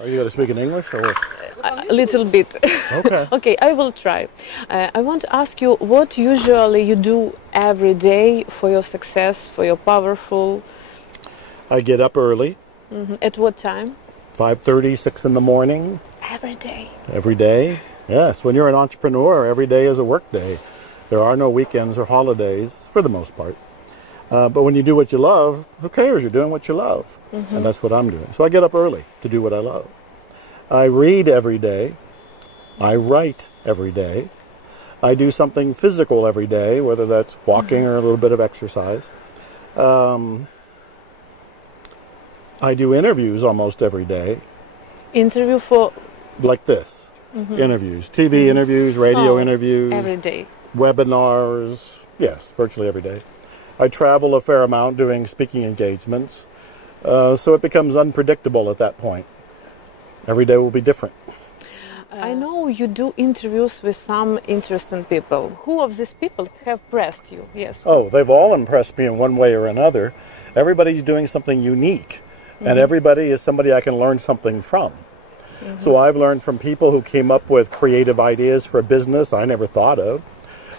Are you going to speak in English or what? A little bit. Okay. Okay, I will try. I want to ask you what usually you do every day for your success, for your powerful. I get up early. At what time? 5:30, 6 in the morning. Every day. Every day. Yes, when you're an entrepreneur, every day is a work day. There are no weekends or holidays for the most part. But when you do what you love, who cares? You're doing what you love. And that's what I'm doing. So I get up early to do what I love. I read every day. I write every day. I do something physical every day, whether that's walking or a little bit of exercise. I do interviews almost every day. Interview for? Like this. Interviews. TV interviews, radio interviews. Every day. Webinars. Yes, virtually every day. I travel a fair amount doing speaking engagements. So it becomes unpredictable at that point. Every day will be different. I know you do interviews with some interesting people. Who of these people have impressed you? Yes. Oh, they've all impressed me in one way or another. Everybody's doing something unique. And everybody is somebody I can learn something from. So I've learned from people who came up with creative ideas for a business I never thought of.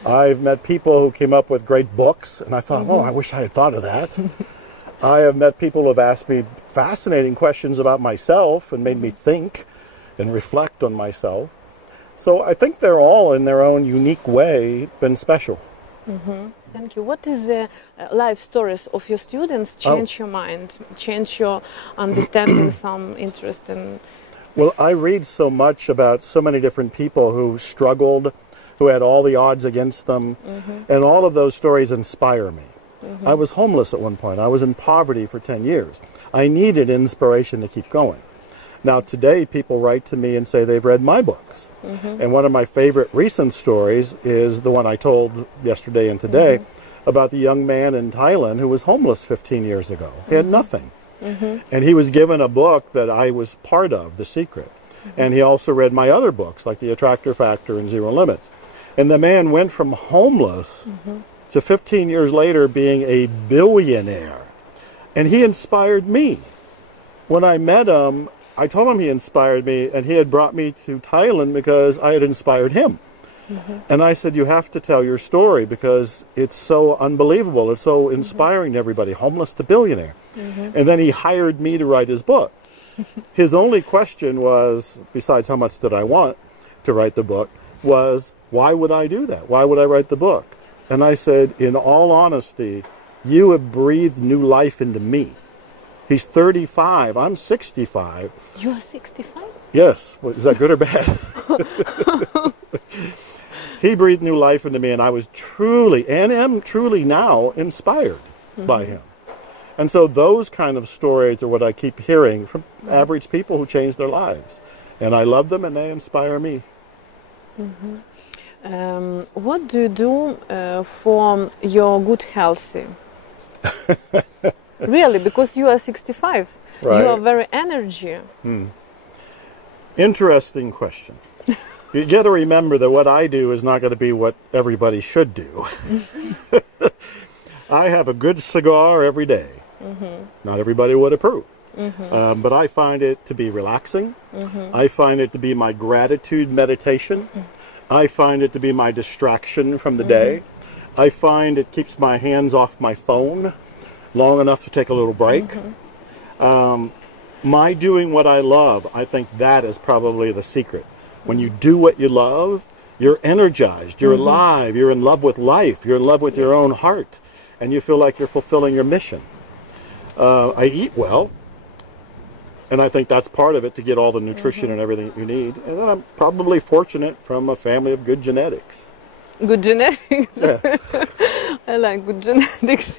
I've met people who came up with great books, and I thought, oh, I wish I had thought of that. I have met people who have asked me fascinating questions about myself and made me think and reflect on myself. So I think they're all, in their own unique way, been special. Thank you. What is the life stories of your students change your mind, change your understanding, some interest in? Well, I read so much about so many different people who struggled, who had all the odds against them, and all of those stories inspire me. I was homeless at one point. I was in poverty for 10 years. I needed inspiration to keep going. Now today people write to me and say they've read my books. And one of my favorite recent stories is the one I told yesterday and today about the young man in Thailand who was homeless 15 years ago. He had nothing. And he was given a book that I was part of, The Secret. And he also read my other books like The Attractor Factor and Zero Limits. And the man went from homeless to 15 years later being a billionaire. And he inspired me. When I met him, I told him he inspired me, and he had brought me to Thailand because I had inspired him. And I said, you have to tell your story because it's so unbelievable. It's so inspiring to everybody, homeless to billionaire. And then he hired me to write his book. His only question was, besides how much did I want to write the book, was, why would I do that? Why would I write the book? And I said, in all honesty, you have breathed new life into me. He's 35. I'm 65. You are 65? Yes. Well, is that good or bad? He breathed new life into me, and I was truly, and am truly now, inspired by him. And so those kind of stories are what I keep hearing from average people who change their lives. And I love them, and they inspire me. What do you do for your good health? Really, because you are 65. Right. You are very energy. Interesting question. You got to remember that what I do is not going to be what everybody should do. I have a good cigar every day. Not everybody would approve. But I find it to be relaxing. I find it to be my gratitude meditation. I find it to be my distraction from the day. I find it keeps my hands off my phone long enough to take a little break. My doing what I love, I think that is probably the secret. When you do what you love, you're energized, you're alive, you're in love with life, you're in love with your own heart, and you feel like you're fulfilling your mission. I eat well, and I think that's part of it, to get all the nutrition and everything you need. And then I'm probably fortunate from a family of good genetics. Good genetics? Yes. I like good genetics.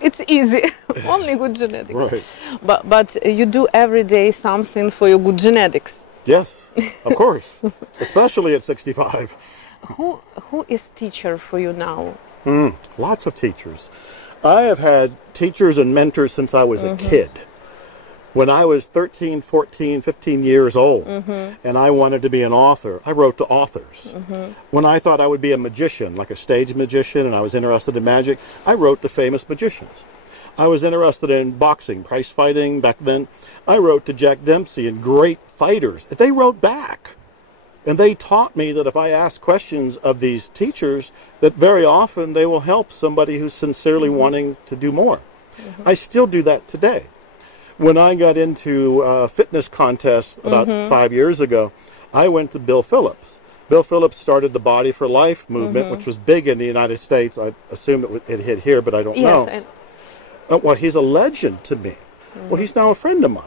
It's easy. Only good genetics. Right. But you do every day something for your good genetics. Yes, of course. Especially at 65. Who is teacher for you now? Lots of teachers. I have had teachers and mentors since I was a kid. When I was 13, 14, 15 years old, and I wanted to be an author, I wrote to authors. When I thought I would be a magician, like a stage magician, and I was interested in magic, I wrote to famous magicians. I was interested in boxing, prize fighting back then. I wrote to Jack Dempsey and great fighters. They wrote back. And they taught me that if I ask questions of these teachers, that very often they will help somebody who's sincerely wanting to do more. I still do that today. When I got into fitness contests about 5 years ago, I went to Bill Phillips. Bill Phillips started the Body for Life movement, which was big in the United States. I assume it hit here, but I don't know. Well, he's a legend to me. Well, he's now a friend of mine.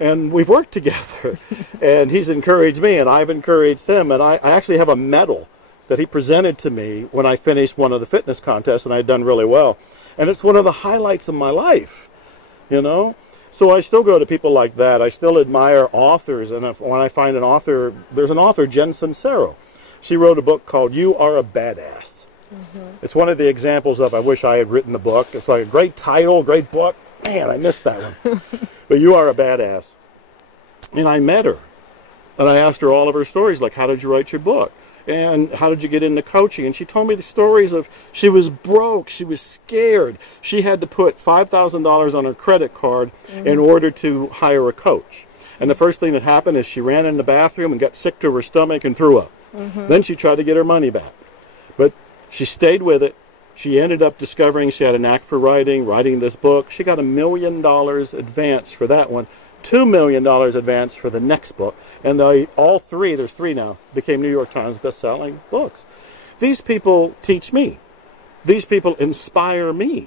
And we've worked together. And he's encouraged me, and I've encouraged him. And I actually have a medal that he presented to me when I finished one of the fitness contests, and I'd done really well. And it's one of the highlights of my life, you know? So I still go to people like that. I still admire authors, and when I find an author, there's an author, Jen Sincero. She wrote a book called You Are a Badass. It's one of the examples of I wish I had written the book. It's like a great title, great book. Man, I missed that one. But You Are a Badass. And I met her, and I asked her all of her stories, like, how did you write your book? And how did you get into coaching? And she told me the stories of, she was broke, she was scared. She had to put $5,000 on her credit card in order to hire a coach. And the first thing that happened is she ran in the bathroom and got sick to her stomach and threw up. Then she tried to get her money back. But she stayed with it. She ended up discovering she had a knack for writing this book. She got $1 million advance for that one. $2 million advance for the next book, and all three, there's three now, became New York Times best-selling books. These people teach me. These people inspire me.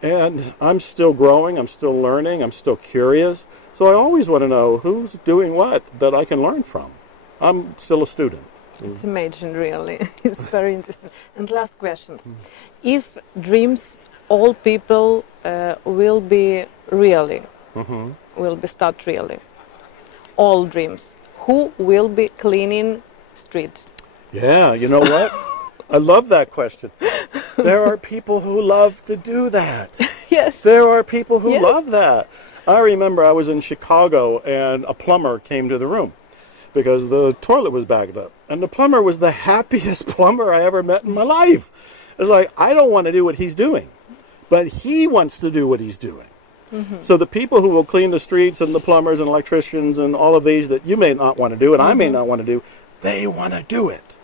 And I'm still growing, I'm still learning, I'm still curious. So I always want to know who's doing what that I can learn from. I'm still a student. It's amazing, really. It's very interesting. And last questions. If dreams, all people will be really, will be start really. All dreams. Who will be cleaning street? Yeah, you know what? I love that question. There are people who love to do that. Yes. There are people who love that. I remember I was in Chicago and a plumber came to the room because the toilet was backed up. And the plumber was the happiest plumber I ever met in my life. It's like, I don't want to do what he's doing, but he wants to do what he's doing. So the people who will clean the streets and the plumbers and electricians and all of these that you may not want to do and I may not want to do, they want to do it.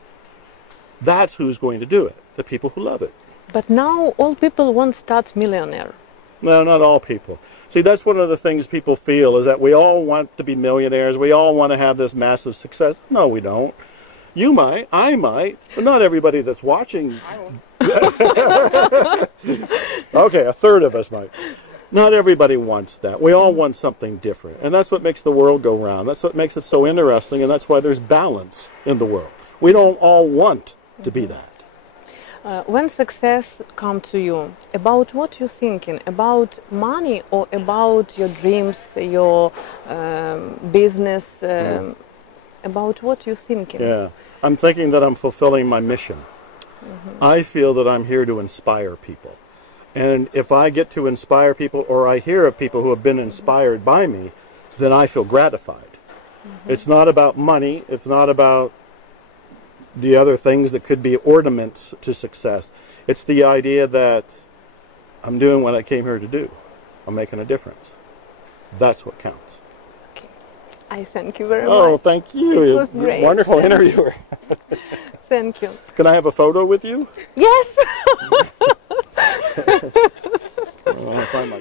That's who's going to do it, the people who love it. But now all people want to start millionaire. No, not all people. See, that's one of the things people feel is that we all want to be millionaires. We all want to have this massive success. No, we don't. You might, I might, but not everybody that's watching. Okay, a third of us might. Not everybody wants that. We all want something different. And that's what makes the world go round. That's what makes it so interesting, and that's why there's balance in the world. We don't all want to be that. When success comes to you, about what you're thinking? About money or about your dreams, your business? About what you're thinking? Yeah, I'm thinking that I'm fulfilling my mission. I feel that I'm here to inspire people. And if I get to inspire people or I hear of people who have been inspired by me, then I feel gratified. It's not about money. It's not about the other things that could be ornaments to success. It's the idea that I'm doing what I came here to do. I'm making a difference. That's what counts. Okay. I thank you very much. Oh, thank you. It was great. Wonderful interviewer. Thank you. Can I have a photo with you? Yes. I'll find my